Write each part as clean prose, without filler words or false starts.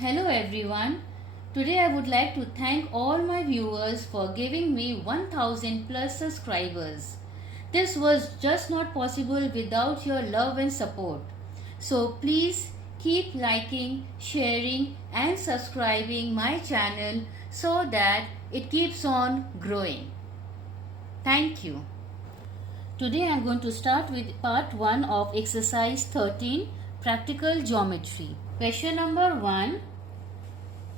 Hello everyone. Today I would like to thank all my viewers for giving me 1000 plus subscribers. This was just not possible without your love and support. So please keep liking, sharing and subscribing my channel so that it keeps on growing. Thank you. Today I am going to start with part 1 of exercise 13, practical geometry. Question number 1.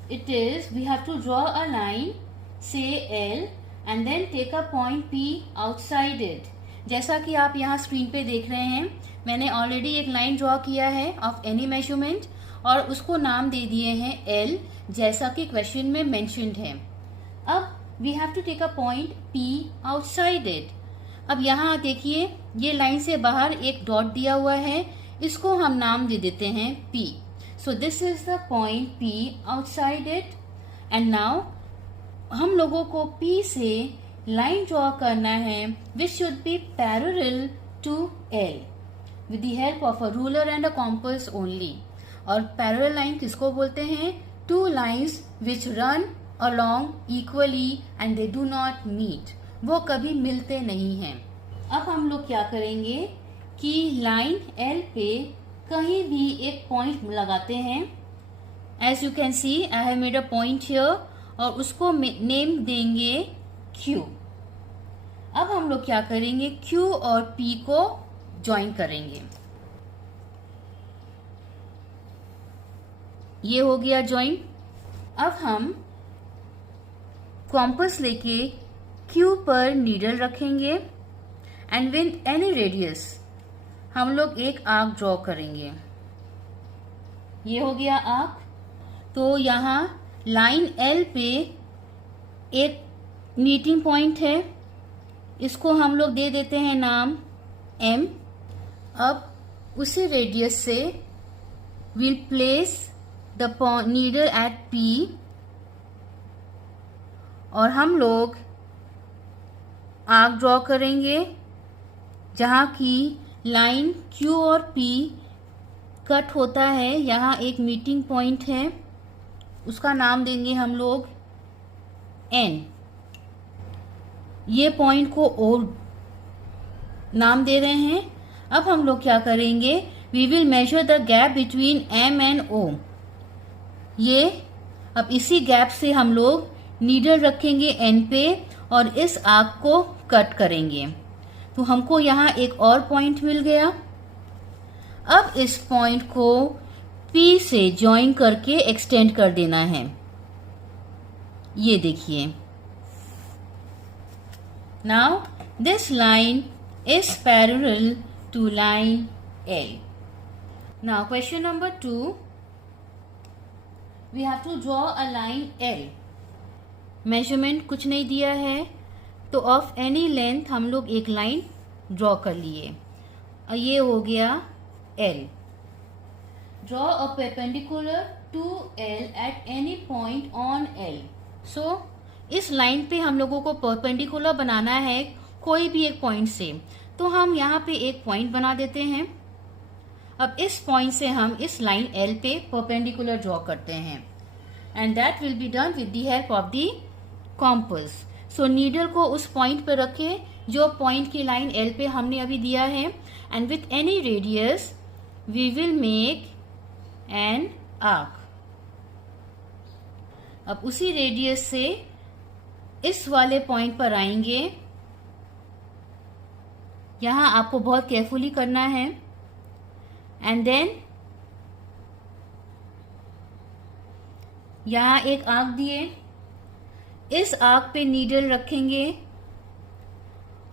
It is, we have to draw a line, say L, and then take a point P outside it. जैसा कि आप यहाँ screen पे देख रहे हैं, मैंने already एक लाइन ड्रॉ किया है ऑफ एनी मेजरमेंट और उसको नाम दे दिए हैं L, जैसा कि क्वेश्चन में मेंशन्ड है. अब we have to take a point P outside it. अब यहाँ देखिए, ये लाइन से बाहर एक डॉट दिया हुआ है, इसको हम नाम दे देते हैं P. So this is the point P outside it. And now हम लोगों को P से लाइन ड्रॉ करना है which should be parallel to L with the help of a ruler and a compass only. और parallel line किसको बोलते हैं? Two lines which run along equally and they do not meet. वो कभी मिलते नहीं हैं. अब हम लोग क्या करेंगे कि लाइन L पे कहीं भी एक पॉइंट लगाते हैं. As you can see I have made a point here और उसको नेम देंगे Q. अब हम लोग क्या करेंगे, Q और P को ज्वाइन करेंगे. ये हो गया ज्वाइन. अब हम कॉम्पस लेके Q पर नीडल रखेंगे एंड विद एनी रेडियस हम लोग एक आर्क ड्रॉ करेंगे. ये हो गया आर्क. तो यहाँ लाइन L पे एक मीटिंग पॉइंट है, इसको हम लोग दे देते हैं नाम M. अब उसी रेडियस से we'll place the needle at P और हम लोग आर्क ड्रॉ करेंगे जहाँ की लाइन Q और P कट होता है. यहाँ एक मीटिंग पॉइंट है, उसका नाम देंगे हम लोग N. ये पॉइंट को O नाम दे रहे हैं. अब हम लोग क्या करेंगे, we will measure the gap between M and O. ये अब इसी गैप से हम लोग नीडल रखेंगे N पे और इस आर्क को कट करेंगे. तो हमको यहाँ एक और पॉइंट मिल गया. अब इस पॉइंट को P से ज्वाइन करके एक्सटेंड कर देना है. ये देखिए. Now this line is parallel to line L. Now question number 2. We have to draw a line L. Measurement कुछ नहीं दिया है, तो ऑफ एनी लेंथ हम लोग एक लाइन ड्रॉ कर लिए और ये हो गया L. Draw a perpendicular to L at any point on L. So इस लाइन पे हम लोगों को परपेंडिकुलर बनाना है कोई भी एक पॉइंट से, तो हम यहाँ पे एक पॉइंट बना देते हैं. अब इस पॉइंट से हम इस लाइन L पे परपेंडिकुलर ड्रॉ करते हैं and that will be done with the help of the compass. So needle को उस पॉइंट पे रखें जो पॉइंट की लाइन L पे हमने अभी दिया है and with any radius we will make an arc. अब उसी रेडियस से इस वाले पॉइंट पर आएंगे. यहां आपको बहुत केयरफुली करना है एंड देन यहां एक आर्क दिए, इस आर्क पे नीडल रखेंगे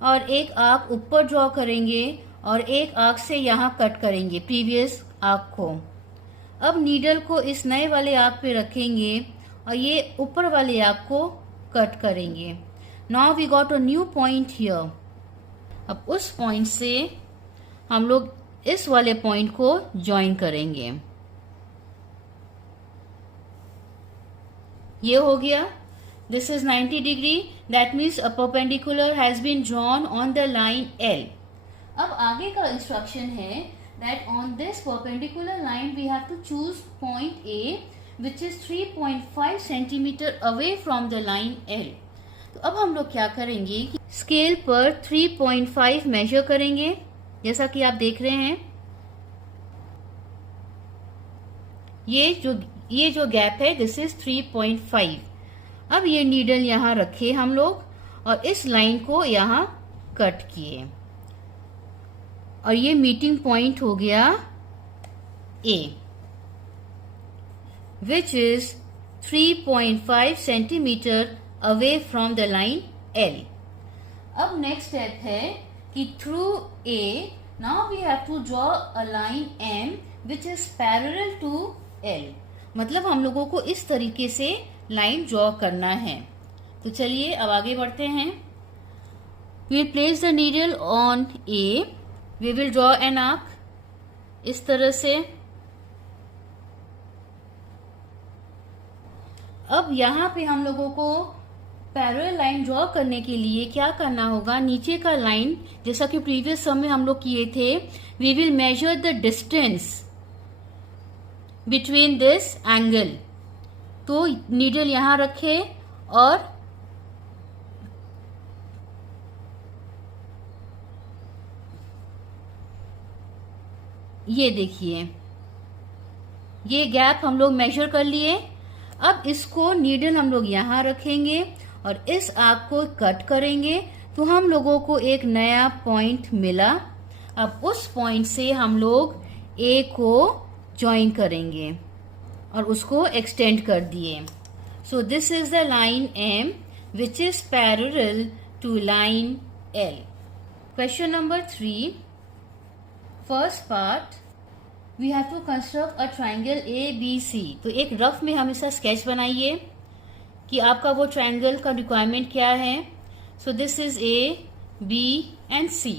और एक आर्क ऊपर ड्रॉ करेंगे और एक आर्क से यहाँ कट करेंगे प्रीवियस आर्क को. अब नीडल को इस नए वाले आर्क पे रखेंगे और ये ऊपर वाले आर्क को कट करेंगे. Now we got a new point here. अब उस पॉइंट से हम लोग इस वाले पॉइंट को ज्वाइन करेंगे. ये हो गया. This is 90 degree. That means a perpendicular has been drawn on the line L. अब आगे का इंस्ट्रक्शन है that on this perpendicular line we have to choose point A which is 3.5 centimeter away from the line L. तो अब हम लोग क्या करेंगे कि स्केल पर 3.5 मेजर करेंगे, जैसा कि आप देख रहे हैं। ये जो गैप है दिस इज 3.5। अब ये नीडल यहाँ रखे हम लोग और इस लाइन को यहाँ कट किए और ये मीटिंग पॉइंट हो गया A, which is 3.5 centimetre away from the line L. अब नेक्स्ट स्टेप है कि through A now we have to draw a line M which is parallel to L. मतलब हम लोगों को इस तरीके से लाइन ड्रॉ करना है। तो चलिए अब आगे बढ़ते हैं। We will place the needle on A, we will draw an arc इस तरह से। अब यहाँ पे हम लोगों को पैरेलल लाइन ड्रॉ करने के लिए क्या करना होगा, नीचे का लाइन जैसा कि प्रीवियस सम में हम लोग किए थे, we will measure the distance between this angle. तो नीडल यहाँ रखे और ये देखिए ये गैप हम लोग मेजर कर लिए। अब इसको नीडल हम लोग यहाँ रखेंगे और इस आर्क को कट करेंगे तो हम लोगों को एक नया पॉइंट मिला। अब उस पॉइंट से हम लोग A को ज्वाइन करेंगे और उसको एक्सटेंड कर दिए। So this is the line M which is parallel to line L. Question number 3, first part, we have to construct a triangle ABC. तो एक रफ में हम इसका स्केच बनाइए कि आपका वो ट्राइंगल का रिक्वायरमेंट क्या है। So this is A, B and C,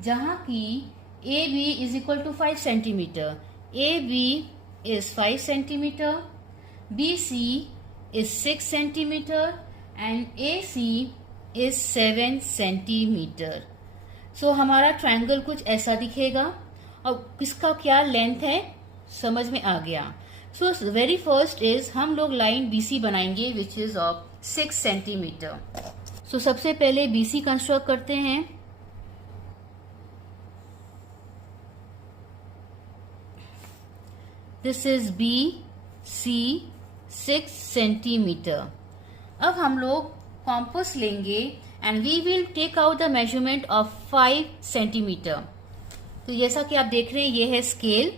जहाँ की AB is equal to 5 centimetre, AB is 5 centimeter, BC is 6 centimeter and AC is 7 centimeter. So हमारा ट्रायंगल कुछ ऐसा दिखेगा और इसका क्या लेंथ है समझ में आ गया। सो वेरी फर्स्ट इज हम लोग लाइन BC बनाएंगे विच इज ऑफ 6 सेंटीमीटर। सो सबसे पहले BC कंस्ट्रक्ट करते हैं। This is BC 6 centimetre. अब हम लोग कॉम्पस लेंगे and we will take out the measurement of 5 centimetre. तो जैसा कि आप देख रहे हैं ये है स्केल।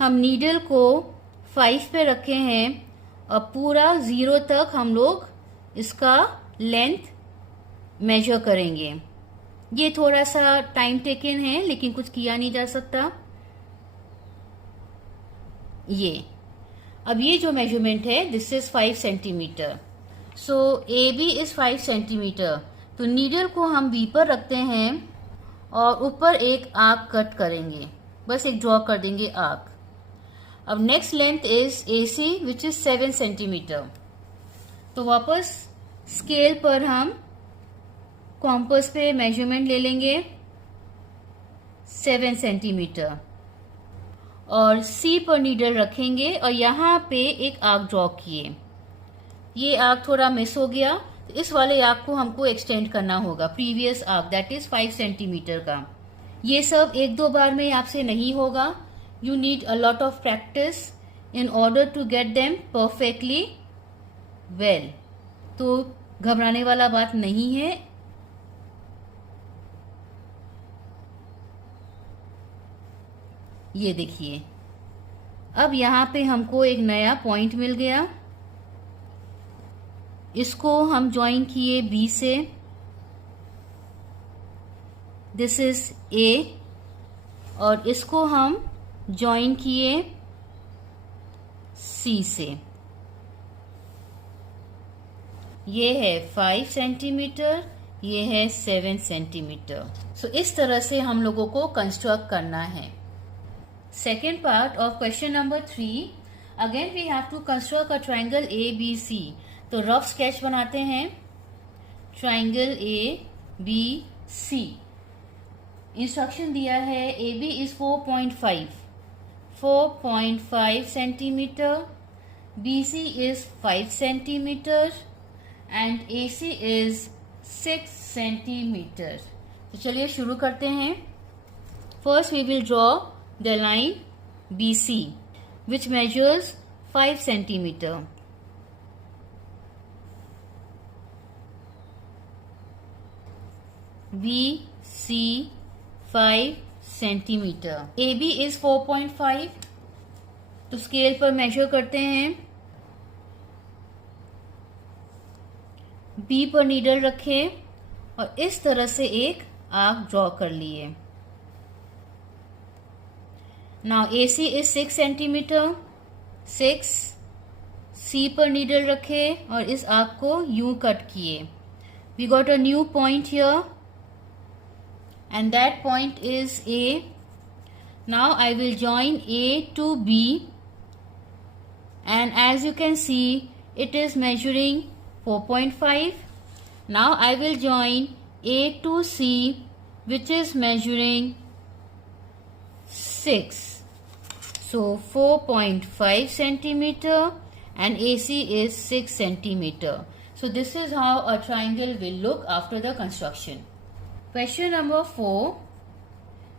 हम नीडल को 5 पे रखे हैं और पूरा 0 तक हम लोग इसका लेंथ मेजर करेंगे। ये थोड़ा सा टाइम टेकन है लेकिन कुछ किया नहीं जा सकता। अब ये जो मेजरमेंट है this is 5 centimetre. So AB is 5 centimetre. तो नीडल को हम B पर रखते हैं और ऊपर एक आर्क कट करेंगे, बस एक ड्रॉ कर देंगे आर्क। अब next length is AC which is 7 centimetre. तो वापस स्केल पर हम कॉम्पस पे मेजरमेंट ले लेंगे 7 सेंटीमीटर और C पर नीडल रखेंगे और यहाँ पे एक आर्क ड्रॉ किए। ये आर्क थोड़ा मिस हो गया तो इस वाले आर्क को हमको एक्सटेंड करना होगा, previous arc that is 5 centimetre का। ये सब 1-2 बार में आपसे नहीं होगा, you need a lot of practice in order to get them perfectly well. तो घबराने वाला बात नहीं है। ये देखिए अब यहाँ पे हमको एक नया पॉइंट मिल गया। इसको हम ज्वाइन किए B से, दिस इज A, और इसको हम ज्वाइन किए C से। ये है 5 सेंटीमीटर, ये है 7 सेंटीमीटर। सो इस तरह से हम लोगों को कंस्ट्रक्ट करना है। Second part of question number 3, again we have to construct a triangle ABC. तो रफ स्केच बनाते हैं ट्राइंगल ABC। इंस्ट्रक्शन दिया है AB is 4.5 centimetre, BC is 5 centimeter and AC is 6 centimeter. तो चलिए शुरू करते हैं. First we will draw the line BC which measures 5 centimeter. BC 5 centimeter. AB is 4.5. तो स्केल पर मेजर करते हैं. B पर नीडल रखें और इस तरह से एक आर्क ड्रॉ कर लिए. Now AC is 6 centimeter. 6. C पर नीडल रखें और इस आर्क को यूं कट किए. We got a new point here. And that point is A. Now I will join A to B, and as you can see it is measuring 4.5. Now I will join A to C which is measuring 6. So 4.5 centimeter and AC is 6 centimeter. So this is how a triangle will look after the construction. Question number 4.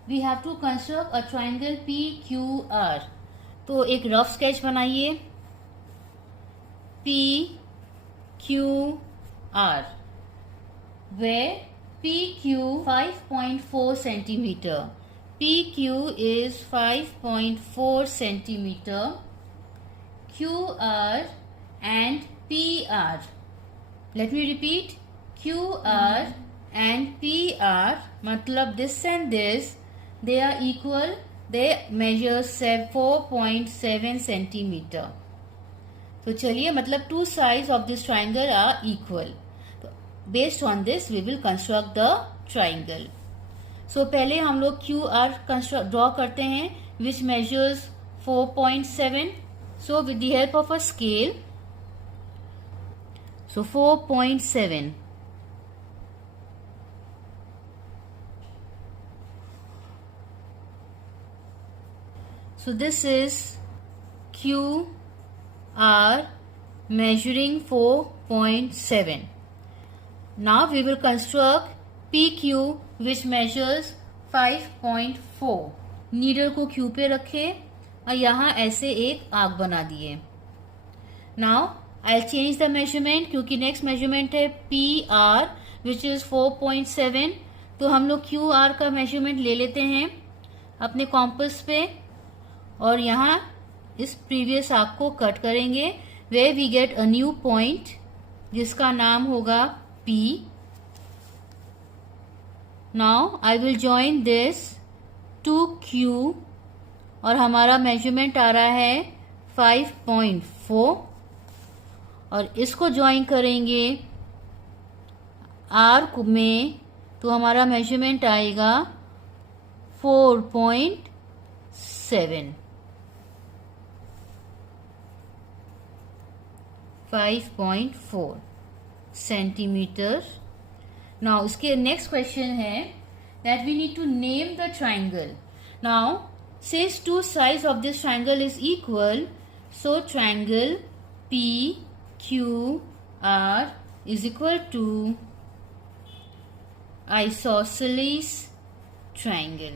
We have to construct a triangle PQR. तो एक rough sketch बनाइए. PQR where PQ 5.4 centimeter. PQ is 5.4 centimeter. QR and PR. Let me repeat. QR and PR, मतलब this and this, they are equal. They measure 4.7 centimeter. तो चलिए मतलब two sides of this triangle are equal. Based on this, we will construct the triangle. So पहले हम लोग QR draw करते हैं, which measures 4.7. So with the help of a scale, so 4.7. So this is QR measuring 4.7. Now we will construct PQ which measures 5.4. Needle को Q पे रखें और यहाँ ऐसे एक आर्क बना दिए. Now I'll change the measurement क्योंकि next measurement है PR which is 4.7. तो हम लोग QR का measurement ले लेते हैं अपने कॉम्पस पे और यहाँ इस प्रीवियस आर्क को कट करेंगे. वे we get a new point जिसका नाम होगा P. Now I will join this to Q और हमारा मेजरमेंट आ रहा है 5.4 और इसको ज्वाइन करेंगे आर्क में तो हमारा मेजरमेंट आएगा 4.7. 5.4 centimeter. Now इसके next question है that we need to name the triangle. Now since two sides of this triangle is equal, so triangle PQR is equal to isosceles triangle.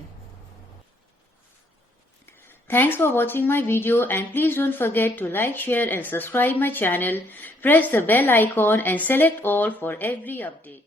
Thanks for watching my video and please don't forget to like, share and subscribe my channel. Press the bell icon and select all for every update.